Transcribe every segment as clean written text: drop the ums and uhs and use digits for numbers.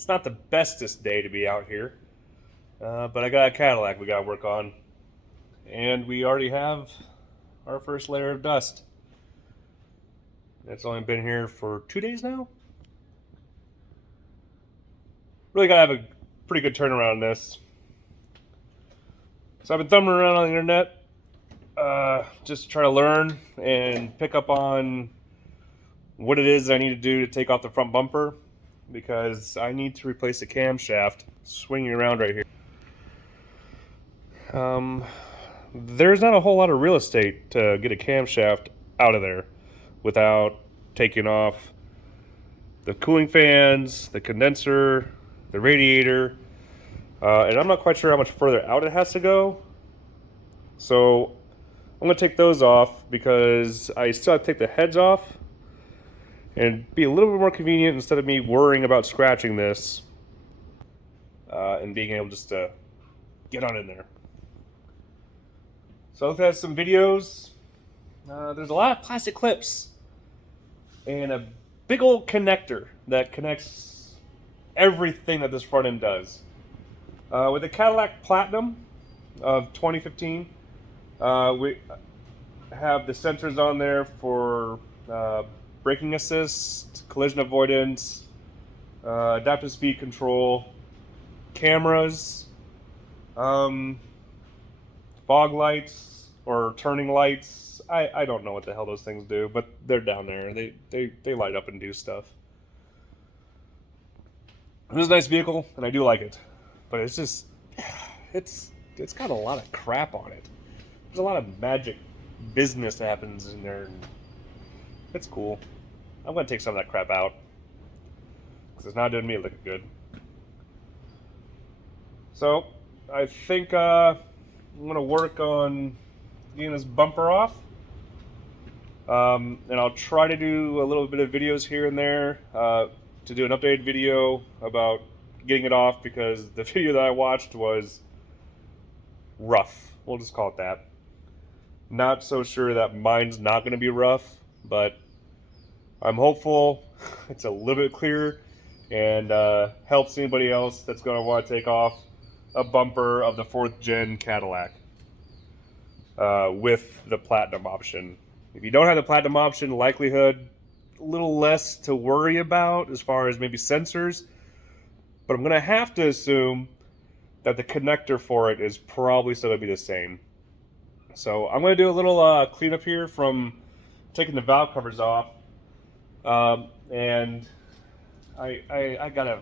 It's not the bestest day to be out here, but I got a Cadillac we got to work on, and we already have our first layer of dust. It's only been here for 2 days now. Really got to have a pretty good turnaround on this. So I've been thumbing around on the internet, just to try to learn and pick up on what it is I need to do to take off the front bumper, because I need to replace the camshaft swinging around right here. There's not a whole lot of real estate to get a camshaft out of there without taking off the cooling fans, the condenser, the radiator, and I'm not quite sure how much further out it has to go. So I'm going to take those off because I still have to take the heads off, and be a little bit more convenient instead of me worrying about scratching this and being able just to get on in there. So I looked at some videos. There's a lot of plastic clips and a big old connector that connects everything that this front end does. With the Cadillac Platinum of 2015, we have the sensors on there for braking assist, collision avoidance, adaptive speed control, cameras, fog lights or turning lights. I don't know what the hell those things do, but they're down there. They light up and do stuff. This is a nice vehicle, and I do like it, but it's just it's got a lot of crap on it. There's a lot of magic business that happens in there, and it's cool. I'm gonna take some of that crap out because it's not doing me looking good. So I think I'm gonna work on getting this bumper off, and I'll try to do a little bit of videos here and there to do an updated video about getting it off, because the video that I watched was rough. We'll just call it that. Not so sure that mine's not going to be rough, but I'm hopeful it's a little bit clearer and helps anybody else that's going to want to take off a bumper of the 4th gen Cadillac with the Platinum option. If you don't have the Platinum option, likelihood a little less to worry about as far as maybe sensors, but I'm going to have to assume that the connector for it is probably still going to be the same. So I'm going to do a little cleanup here from taking the valve covers off, and I gotta,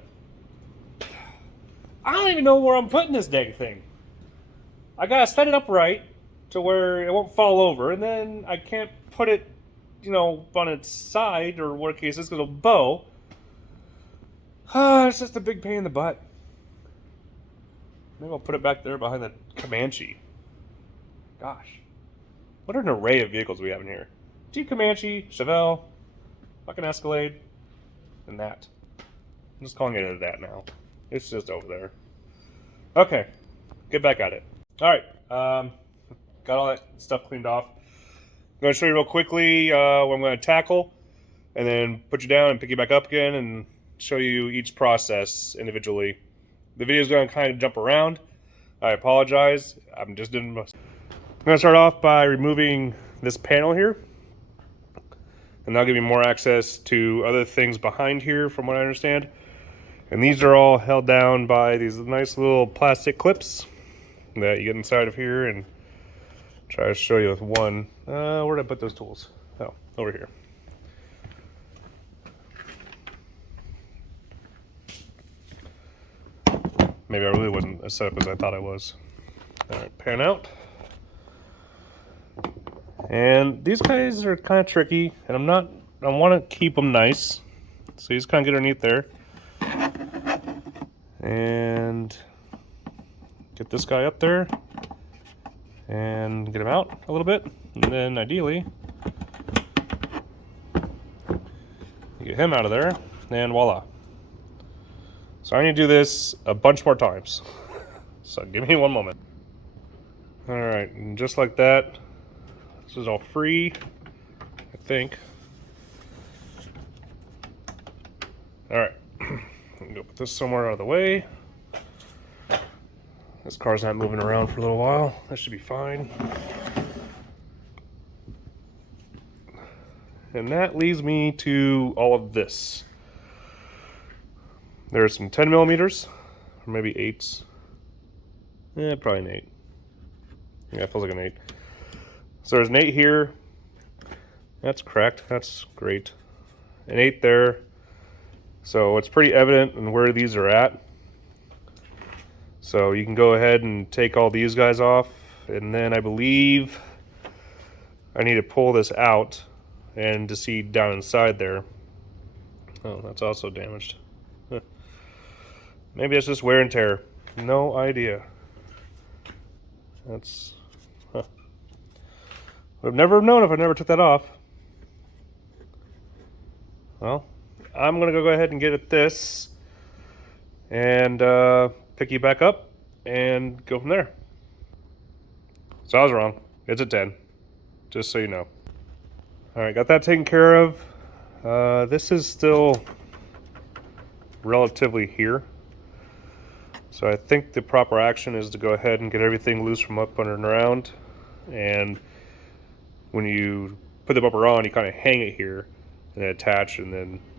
I don't even know where I'm putting this dang thing. I gotta set it up right to where it won't fall over, and then I can't put it, on its side, or what case it's gonna bow. It's just a big pain in the butt. Maybe I'll put it back there behind the Comanche. Gosh, what an array of vehicles we have in here. Jeep Comanche, Chevelle, fucking Escalade, and that. I'm just calling it that now. It's just over there. Okay, get back at it. Alright, got all that stuff cleaned off. I'm going to show you real quickly what I'm going to tackle, and then put you down and pick you back up again and show you each process individually. The video is going to kind of jump around. I apologize. I'm just doing my... I'm going to start off by removing this panel here, and that'll give you more access to other things behind here from what I understand. And these are all held down by these nice little plastic clips that you get inside of here, and try to show you with one. Where did I put those tools? Oh, over here. Maybe I really wasn't as set up as I thought I was. All right, pan out. And these guys are kind of tricky, and I want to keep them nice. So you just kind of get underneath there. And get this guy up there. And get him out a little bit. And then ideally, you get him out of there, and voila. So I need to do this a bunch more times. So give me one moment. All right, and just like that, this is all free, I think. All right, I'm gonna go put this somewhere out of the way. This car's not moving around for a little while. That should be fine. And that leads me to all of this. There's some 10 millimeters, or maybe 8s. Probably an 8. Yeah, it feels like an 8. So there's an 8 here. That's correct. That's great. An 8 there. So it's pretty evident in where these are at. So you can go ahead and take all these guys off. And then I believe I need to pull this out and to see down inside there. Oh, that's also damaged. Maybe it's just wear and tear. No idea. That's... Huh. Would have never known if I never took that off. Well, I'm going to go ahead and get at this and pick you back up and go from there. So I was wrong. It's a 10. Just so you know. Alright, got that taken care of. This is still relatively here. So I think the proper action is to go ahead and get everything loose from up under and around. And when you put the bumper on, you kind of hang it here and then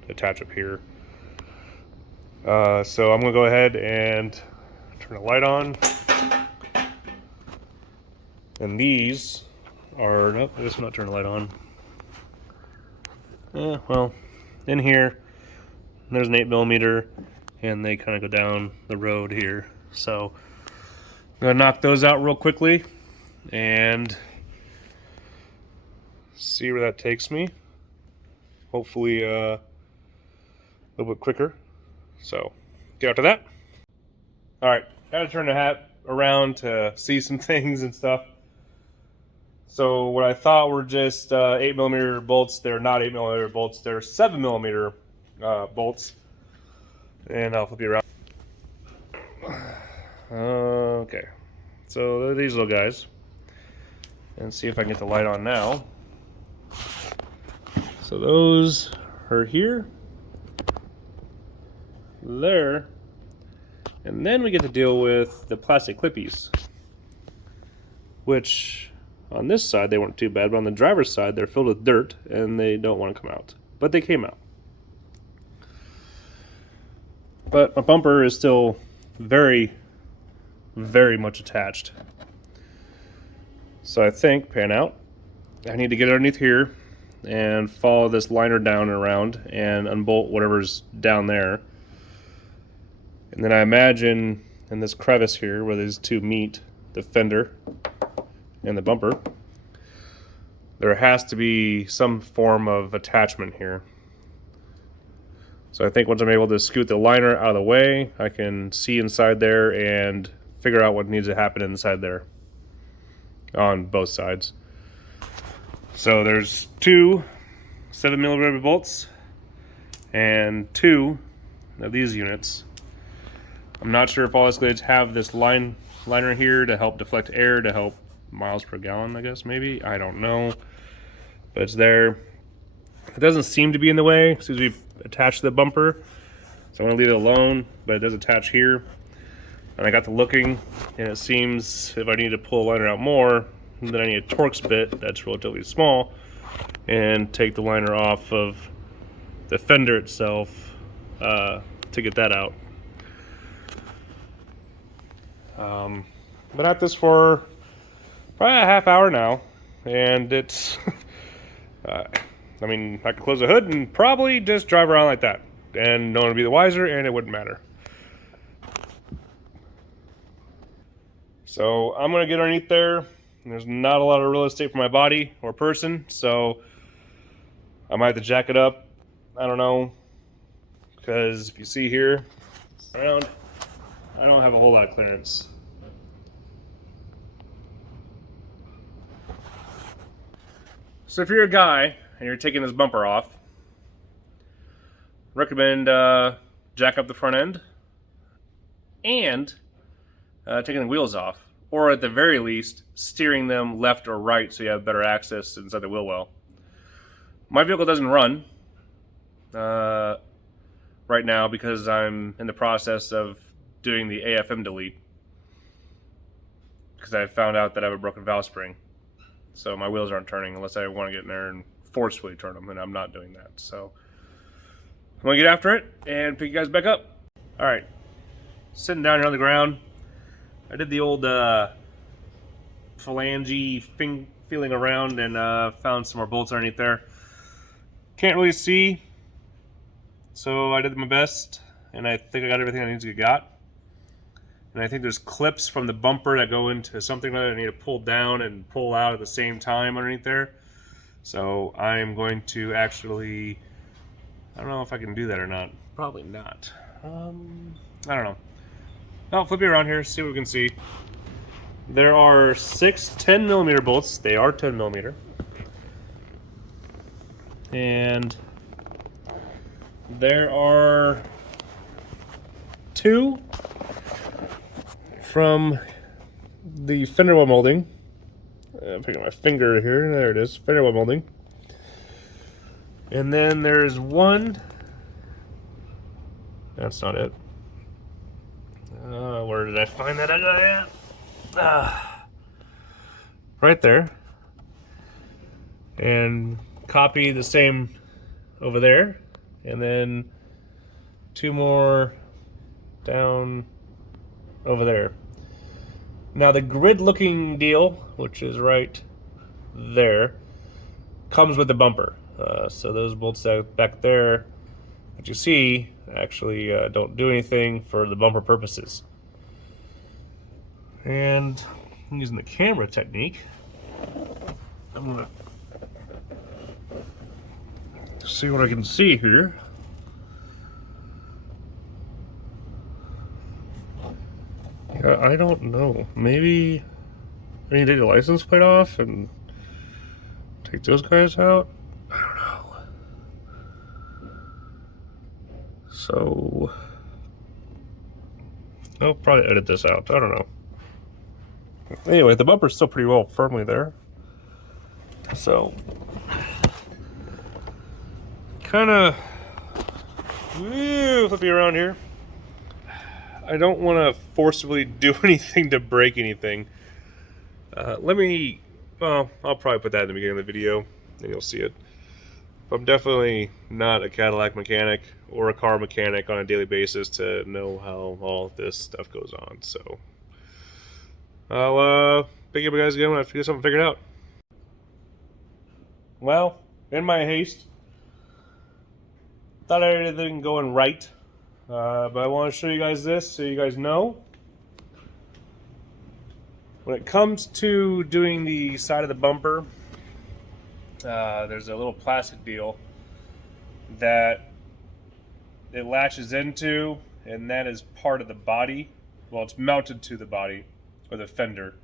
attach up here. So I'm going to go ahead and turn the light on. And these are, nope, I guess I'm not turning the light on. Well, in here, there's an 8 millimeter, and they kind of go down the road here. So I'm gonna knock those out real quickly and see where that takes me. Hopefully a little bit quicker. So get after that. All right, gotta turn the hat around to see some things and stuff. So what I thought were just 8 millimeter bolts, they're not 8 millimeter bolts, they're 7 millimeter bolts. And I'll flip you around. Okay, so they're these little guys. And see if I can get the light on now. So those are here, there, and then we get to deal with the plastic clippies, which on this side they weren't too bad, but on the driver's side they're filled with dirt and they don't want to come out. But they came out. But my bumper is still very, very much attached. So I think, pan out, I need to get underneath here and follow this liner down and around and unbolt whatever's down there. And then I imagine in this crevice here where these two meet, the fender and the bumper, there has to be some form of attachment here. So I think once I'm able to scoot the liner out of the way, I can see inside there and figure out what needs to happen inside there on both sides. So there's two 7 millimeter bolts and two of these units. I'm not sure if all Escalades have this liner here to help deflect air, to help miles per gallon, I guess, maybe. I don't know. But it's there. It doesn't seem to be in the way as soon as we attach to the bumper. So I'm going to leave it alone, but it does attach here. And I got to looking, and it seems if I need to pull the liner out more, then I need a Torx bit that's relatively small and take the liner off of the fender itself to get that out. Been at this for probably a half hour now, and it's I mean, I could close the hood and probably just drive around like that and no one would be the wiser and it wouldn't matter. So I'm gonna get underneath there. There's not a lot of real estate for my body or person, so I might have to jack it up. I don't know, because if you see here around, I don't have a whole lot of clearance. So if you're a guy and you're taking this bumper off, recommend jack up the front end and taking the wheels off, or at the very least steering them left or right so you have better access inside the wheel well. My vehicle doesn't run. right now because I'm in the process of doing the AFM delete because I found out that I have a broken valve spring. So my wheels aren't turning unless I want to get in there and forcefully turn them, and I'm not doing that. So I'm going to get after it and pick you guys back up. All right, sitting down here on the ground. I did the old phalange feeling around and found some more bolts underneath there. Can't really see, so I did my best, and I think I got everything I need to get. And I think there's clips from the bumper that go into something that I need to pull down and pull out at the same time underneath there. So I'm going to actually, I don't know if I can do that or not. Probably not. I don't know. I'll flip it around here, see what we can see. There are 6 10mm bolts. They are 10mm. And there are 2 from the Fender wheel molding. I'm picking my finger here. There it is. Fender wheel molding. And then there's 1. That's not it. Where did I find that guy at? Right there. And copy the same over there. And then 2 more down over there. Now the grid looking deal, which is right there, comes with the bumper. So those bolts back there that you see actually don't do anything for the bumper purposes. And I'm using the camera technique. I'm gonna see what I can see here. I don't know. Maybe I need to take the license plate off and take those guys out? I don't know. So I'll probably edit this out. I don't know. Anyway, the bumper's still pretty well firmly there. So kind of flip you around here. I don't want to forcibly do anything to break anything. Well, I'll probably put that in the beginning of the video and you'll see it. I'm definitely not a Cadillac mechanic or a car mechanic on a daily basis to know how all this stuff goes on. So I'll pick up you guys again when I get something figured out. Well, in my haste, thought I had everything going right. But I want to show you guys this so you guys know. When it comes to doing the side of the bumper, there's a little plastic deal that it latches into, and that is part of the body. Well, it's mounted to the body, or the fender.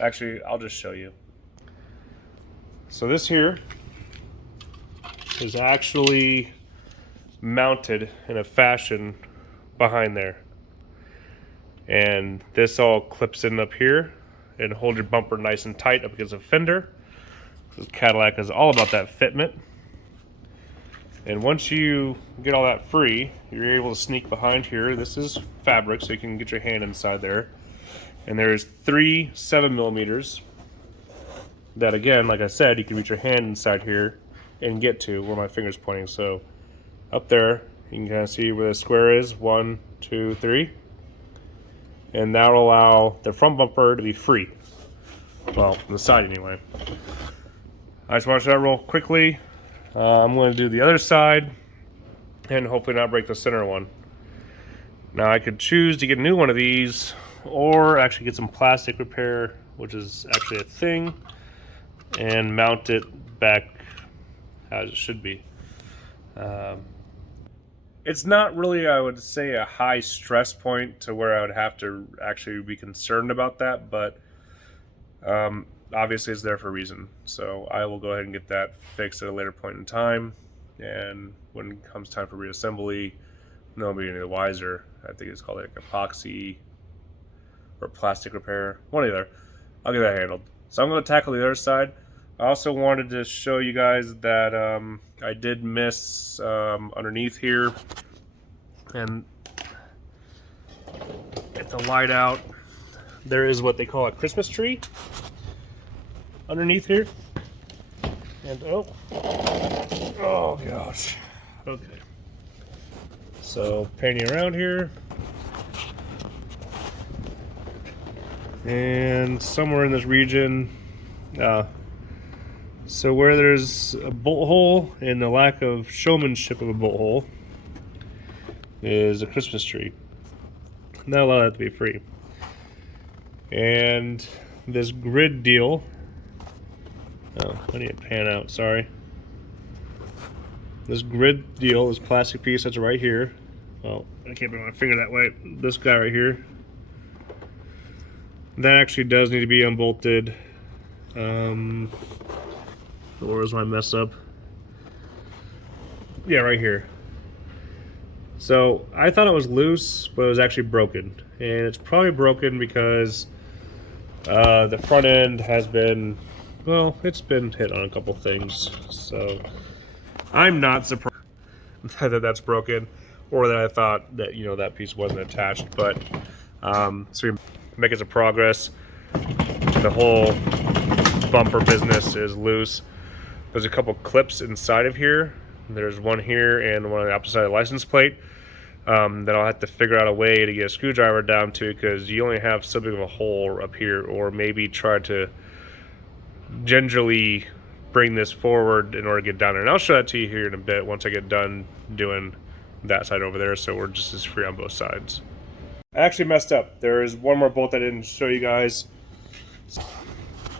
Actually, I'll just show you. So this here is actually mounted in a fashion behind there, and this all clips in up here and hold your bumper nice and tight up against a fender. Cadillac is all about that fitment, and once you get all that free, you're able to sneak behind here. This is fabric, so you can get your hand inside there, and there's 3 7mm that, again, like I said, you can reach your hand inside here and get to where my finger's pointing. So up there, you can kind of see where the square is, 1, 2, 3. And that'll allow the front bumper to be free. Well, from the side anyway. I just want to show that real quickly. I'm going to do the other side and hopefully not break the center one. Now I could choose to get a new one of these or actually get some plastic repair, which is actually a thing, and mount it back as it should be. It's not really, I would say, a high stress point to where I would have to actually be concerned about that, but obviously it's there for a reason. So I will go ahead and get that fixed at a later point in time, and when it comes time for reassembly, no one will be any the wiser. I think it's called like epoxy or plastic repair, one or the other. I'll get that handled. So I'm going to tackle the other side. I also wanted to show you guys that I did miss underneath here. And get the light out. There is what they call a Christmas tree underneath here. And oh gosh. Okay. So painting around here. And somewhere in this region, so where there's a bolt hole and the lack of showmanship of a bolt hole is a Christmas tree. Not allowed that to be free. And this grid deal, oh, I need to pan out, sorry. This grid deal, this plastic piece that's right here. Oh, I can't put my finger that way. This guy right here. That actually does need to be unbolted. Where's my mess up? Yeah, right here. So I thought it was loose, but it was actually broken. And it's probably broken because the front end has been, well, it's been hit on a couple things. So I'm not surprised that that's broken, or that I thought that, you know, that piece wasn't attached. But so we're making some progress. The whole bumper business is loose. There's a couple clips inside of here. There's one here and one on the opposite side of the license plate that I'll have to figure out a way to get a screwdriver down to, because you only have so big of a hole up here, or maybe try to gingerly bring this forward in order to get down there. And I'll show that to you here in a bit once I get done doing that side over there, so we're just as free on both sides. I actually messed up. There is one more bolt I didn't show you guys.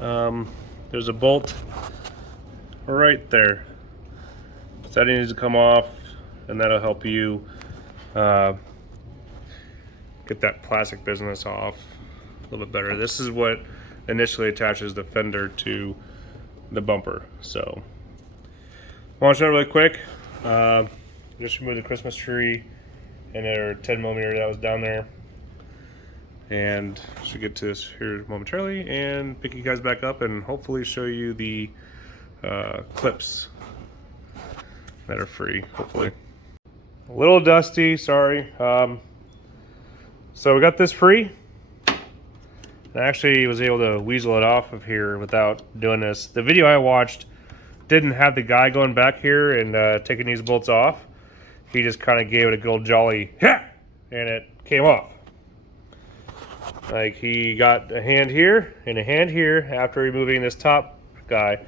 There's a bolt right there. So that needs to come off, and that'll help you get that plastic business off a little bit better. This is what initially attaches the fender to the bumper. So I want to show it really quick. Just remove the Christmas tree and our 10mm that was down there. And should get to this here momentarily and pick you guys back up and hopefully show you the clips that are free, hopefully. A little dusty, sorry. So we got this free. I actually was able to weasel it off of here without doing this. The video I watched didn't have the guy going back here and taking these bolts off. He just kind of gave it a good old jolly, yeah, and it came off. Like, he got a hand here and a hand here after removing this top guy,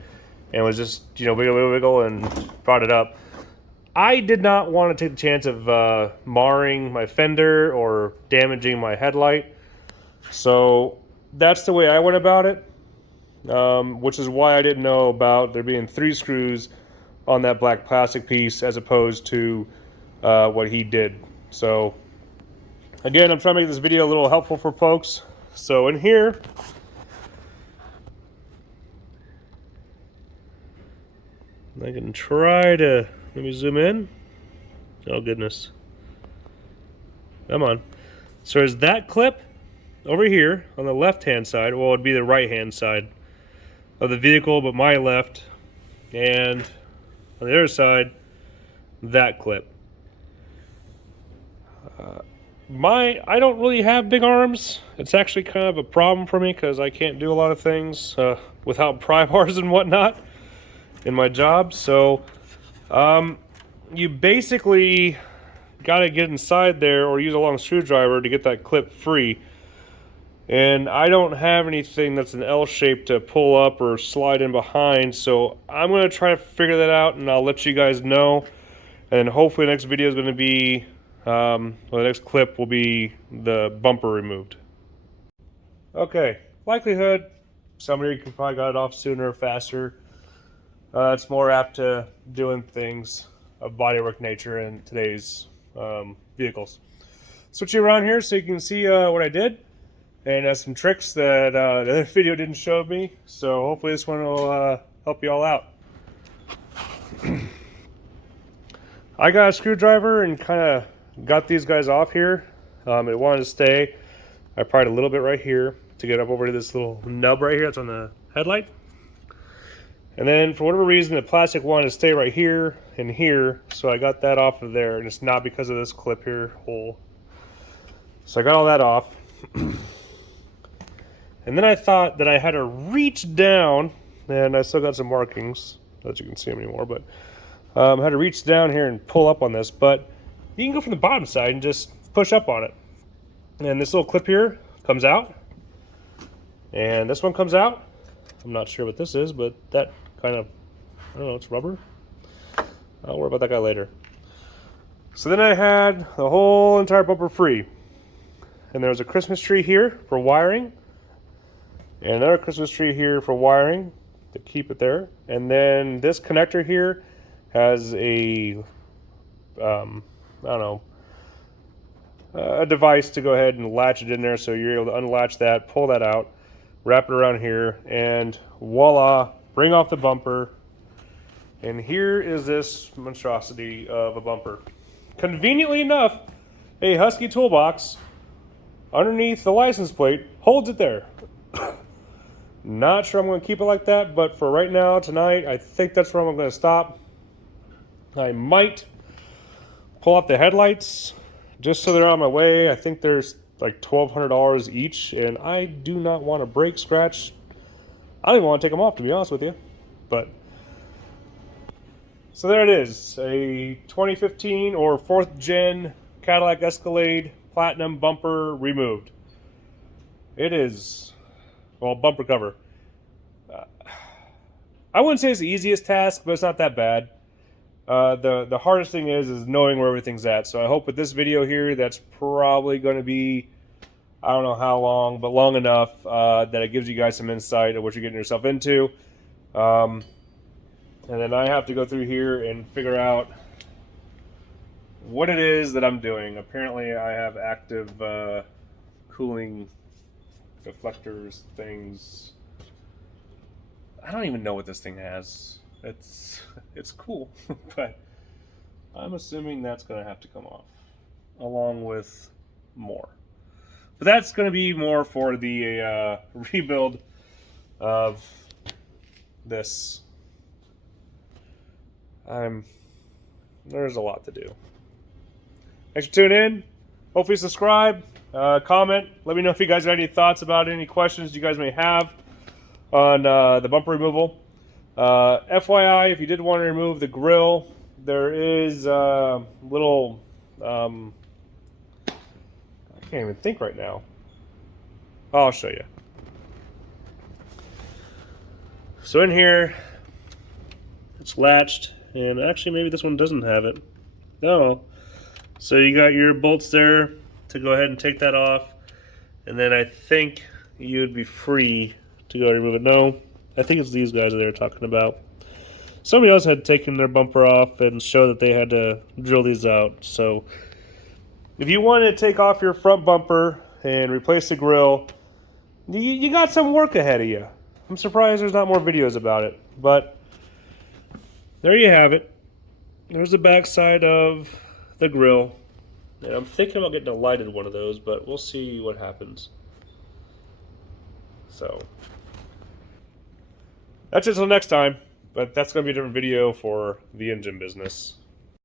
and was just, you know, wiggle and brought it up. I did not want to take the chance of marring my fender or damaging my headlight, so that's the way I went about it, which is why I didn't know about there being 3 screws on that black plastic piece as opposed to what he did. So again, I'm trying to make this video a little helpful for folks. So in here, I can try to, let me zoom in. Oh goodness. Come on. So there's that clip over here on the left-hand side. Well, it'd be the right-hand side of the vehicle, but my left. And on the other side, that clip. I don't really have big arms. It's actually kind of a problem for me because I can't do a lot of things without pry bars and whatnot in my job. So you basically got to get inside there or use a long screwdriver to get that clip free. And I don't have anything that's an L shape to pull up or slide in behind, so I'm going to try to figure that out, and I'll let you guys know. And hopefully the next video is going to be, well, the next clip will be the bumper removed. Okay, likelihood somebody could probably got it off sooner or faster. It's more apt to doing things of bodywork nature in today's vehicles. Switch you around here so you can see what I did. And some tricks that the other video didn't show me, so hopefully this one will help you all out. I got a screwdriver and kind of got these guys off here. It wanted to stay. I pried a little bit right here to get up over to this little nub right here that's on the headlight. And then for whatever reason, the plastic wanted to stay right here and here, so I got that off of there, and it's not because of this clip here hole. So I got all that off. And then I thought that I had to reach down, and I still got some markings, not that you can see them anymore, but I had to reach down here and pull up on this, but you can go from the bottom side and just push up on it. And this little clip here comes out, and this one comes out. I'm not sure what this is, but that kind of, I don't know, it's rubber. I'll worry about that guy later. So then I had the whole entire bumper free. And there's a Christmas tree here for wiring. And another Christmas tree here for wiring to keep it there. And then this connector here has a, I don't know, a device to go ahead and latch it in there, so you're able to unlatch that, pull that out, wrap it around here, and voila, bring off the bumper. And here is this monstrosity of a bumper. Conveniently enough, a Husky toolbox underneath the license plate holds it there. Not sure I'm going to keep it like that, but for right now, tonight, I think that's where I'm going to stop. I might pull off the headlights just so they're on my way. I think there's like $1,200 each, and I do not want to break, scratch. I don't even want to take them off, to be honest with you. But so there it is, a 2015 or 4th gen Cadillac Escalade Platinum bumper removed. It is, well, bumper cover. I wouldn't say it's the easiest task, but it's not that bad. The hardest thing is knowing where everything's at. So I hope with this video here, that's probably going to be, I don't know how long, but long enough that it gives you guys some insight of what you're getting yourself into. And then I have to go through here and figure out what it is that I'm doing. Apparently I have active cooling deflectors things. I don't even know what this thing has. It's cool, but I'm assuming that's going to have to come off, along with more. But that's going to be more for the rebuild of this. There's a lot to do. Thanks for tuning in. Hopefully subscribe, comment. Let me know if you guys have any thoughts about any questions you guys may have on the bumper removal. FYI, if you did want to remove the grill, there is a little, I can't even think right now. I'll show you. So in here, it's latched, and actually maybe this one doesn't have it. No. So you got your bolts there to go ahead and take that off, and then I think you'd be free to go remove it. No. I think it's these guys that they're talking about. Somebody else had taken their bumper off and showed that they had to drill these out. So if you want to take off your front bumper and replace the grill, you got some work ahead of you. I'm surprised there's not more videos about it. But there you have it. There's the back side of the grill. And I'm thinking about getting a lighted one of those, but we'll see what happens. So that's it till next time, but that's going to be a different video for the engine business.